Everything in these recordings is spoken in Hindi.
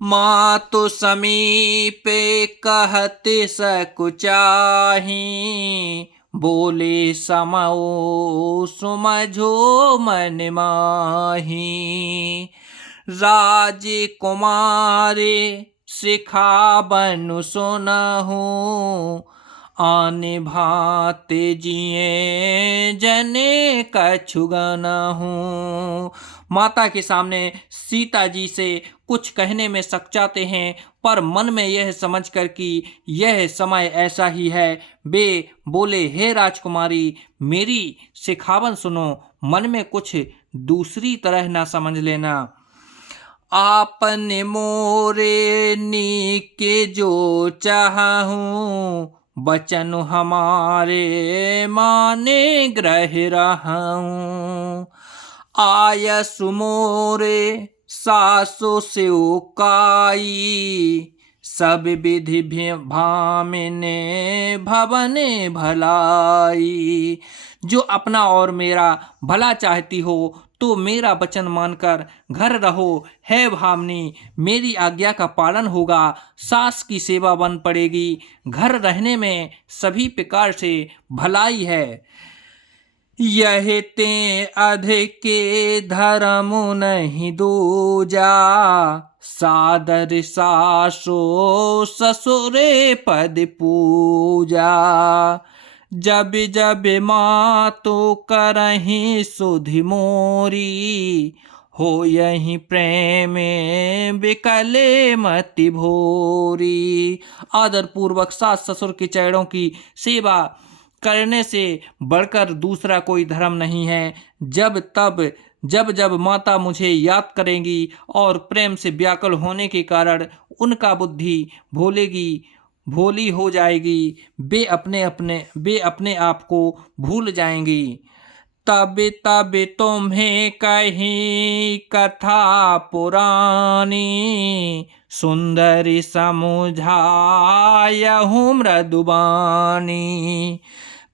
मातु समीपे कहते सकुचाही, बोले समओ सुमझो मन माही। राजकुमारे सिखावनु सुनहु, आने भांति जिए जने कछु गनहु। माता के सामने सीता जी से कुछ कहने में सकचाते हैं, पर मन में यह समझकर कि यह समय ऐसा ही है, वे बोले, हे राजकुमारी, मेरी सिखावन सुनो, मन में कुछ दूसरी तरह ना समझ लेना। आपने मोरे नीके जो चाहूं, बचन हमारे माने ग्रह रहूं। आयसु मोरे सासु से काई, सब विधि भामिने भवने भलाई। जो अपना और मेरा भला चाहती हो तो मेरा वचन मानकर घर रहो। है भामनी, मेरी आज्ञा का पालन होगा, सास की सेवा बन पड़ेगी। घर रहने में सभी प्रकार से भलाई है। यह ते अधिके धर्म नहीं दूजा, सादर सासो ससुरे पद पूजा। जब जब माँ तो करही सुधि मोरी, हो यही प्रेम बिकले मति भोरी। आदर पूर्वक सास ससुर के चरणों की सेवा करने से बढ़कर दूसरा कोई धर्म नहीं है। जब जब माता मुझे याद करेंगी और प्रेम से व्याकुल होने के कारण उनका बुद्धि भोली हो जाएगी, वे अपने आप को भूल जाएंगी। तब तब तुम्हें कही कथा पुरानी, सुंदरी समुझायहु मृदुबानी।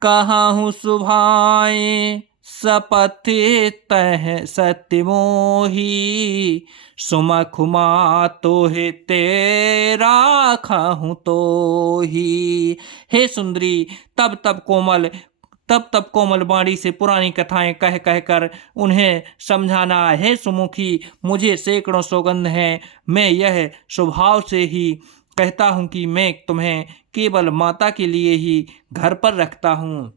कहूँ सुभाए सपथि तह सत्य मोही, सुमख मातोहि ते राखहु तोहि। हे सुंदरी, तब तब कोमल बाणी से पुरानी कथाएं कह कर उन्हें समझाना। हे सुमुखी, मुझे सैकड़ों सौगंध हैं, मैं यह स्वभाव से ही कहता हूँ कि मैं तुम्हें केवल माता के लिए ही घर पर रखता हूँ।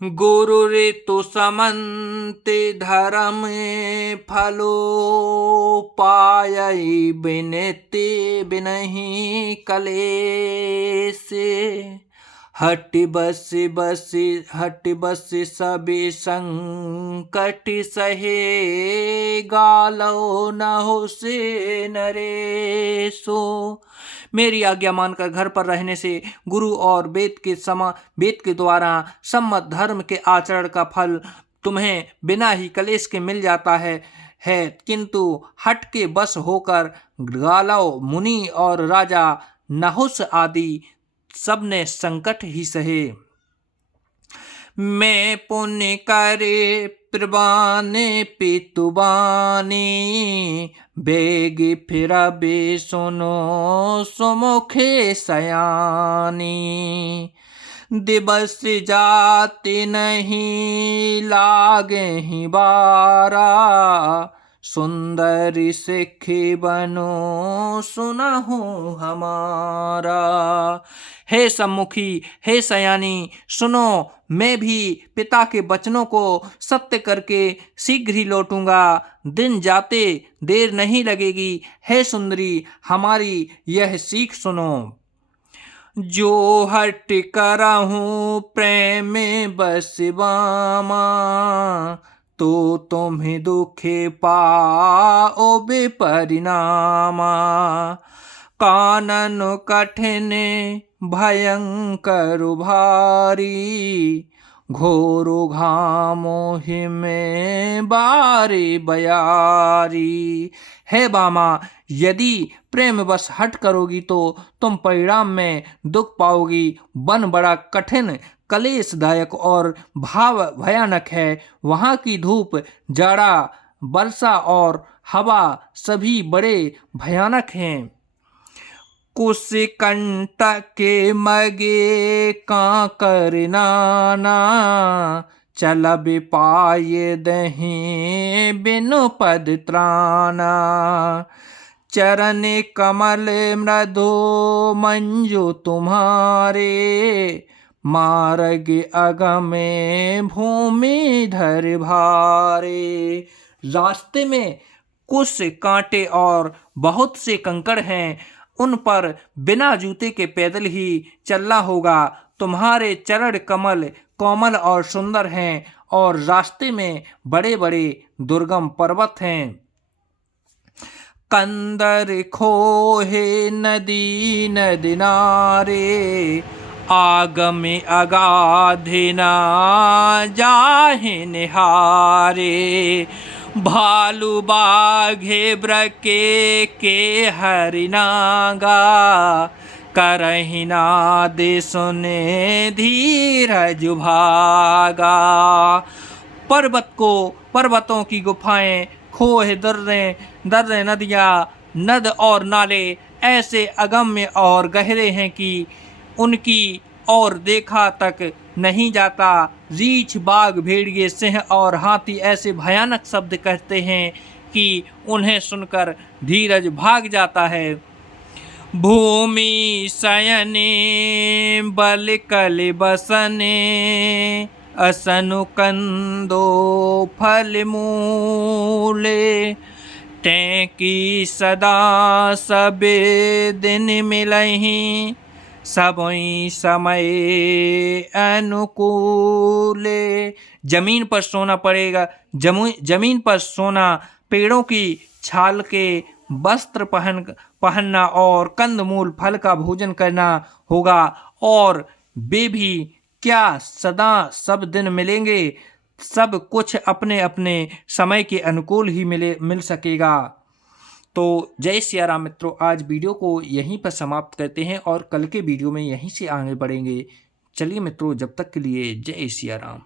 गुरु रे तो समन्ते धर्म फलो, पायई बिनते बिनहि कलेस। हट बस सबे संकट सहे, गालो न हो से नरेसो। मेरी आज्ञा मानकर घर पर रहने से गुरु और वेद के द्वारा सम्मत धर्म के आचरण का फल तुम्हें बिना ही कलेश के मिल जाता है। किंतु हट के बस होकर गालव मुनि और राजा नहुस आदि सबने संकट ही सहे। मैं पुण्य करे प्रवाने पितुबानी, बेग फिरबे सुनो सुमुखे सयानी। दिवस जाति नहीं लागे ही बारा, सुंदरी सिखी बनो सुनहु हमारा। हे सम्मुखी, हे सयानी, सुनो, मैं भी पिता के वचनों को सत्य करके शीघ्र ही लौटूंगा। दिन जाते देर नहीं लगेगी। हे सुंदरी, हमारी यह सीख सुनो। जो हट करहूँ प्रेम बस बामा, तो तुम्हें दुखे पाओ बेपरिणामा। कानन कठिन भयंकर भारी, घोरो घामो हिमे बारी बयारी। हे बामा, यदि प्रेम बस हट करोगी तो तुम परिणाम में दुख पाओगी। वन बड़ा कठिन, कलेशदायक और भाव भयानक है। वहाँ की धूप, जाड़ा, वर्षा और हवा सभी बड़े भयानक हैं। कुश कंटक मगे कांकर नाना, चलब पाए दहीं बिनु पद त्राना। चरण कमल मृदु मंजु तुम्हारे, मार्ग अगमे भूमि धर भारे। रास्ते में कुछ कांटे और बहुत से कंकड़ हैं, उन पर बिना जूते के पैदल ही चलना होगा। तुम्हारे चरण कमल कोमल और सुंदर हैं और रास्ते में बड़े बड़े दुर्गम पर्वत हैं। कंदर खोहे नदी नदिनारे, आगमे अगाधिना जाहे निहारे। भालू बाघे ब्रके के हरिनागा, करहिना दे सुने धीरज भागा। पर्वतों की गुफाएं, खोह दर्रे नदियाँ, नद और नाले ऐसे अगम्य और गहरे हैं कि उनकी ओर देखा तक नहीं जाता। रीछ, बाघ, भेड़िए, सिंह और हाथी ऐसे भयानक शब्द कहते हैं कि उन्हें सुनकर धीरज भाग जाता है। भूमि शयने बल कल बसने, असनु कंदो फल मूले। तैकी सदा सबे दिन मिलही, सबई समय अनुकूले। जमीन पर सोना पड़ेगा, जमीन पर सोना, पेड़ों की छाल के वस्त्र पहनना और कंदमूल फल का भोजन करना होगा। और वे भी क्या सदा सब दिन मिलेंगे, सब कुछ अपने अपने समय के अनुकूल ही मिल सकेगा। तो जय सिया राम मित्रों, आज वीडियो को यहीं पर समाप्त करते हैं और कल के वीडियो में यहीं से आगे बढ़ेंगे। चलिए मित्रों, जब तक के लिए जय सिया राम।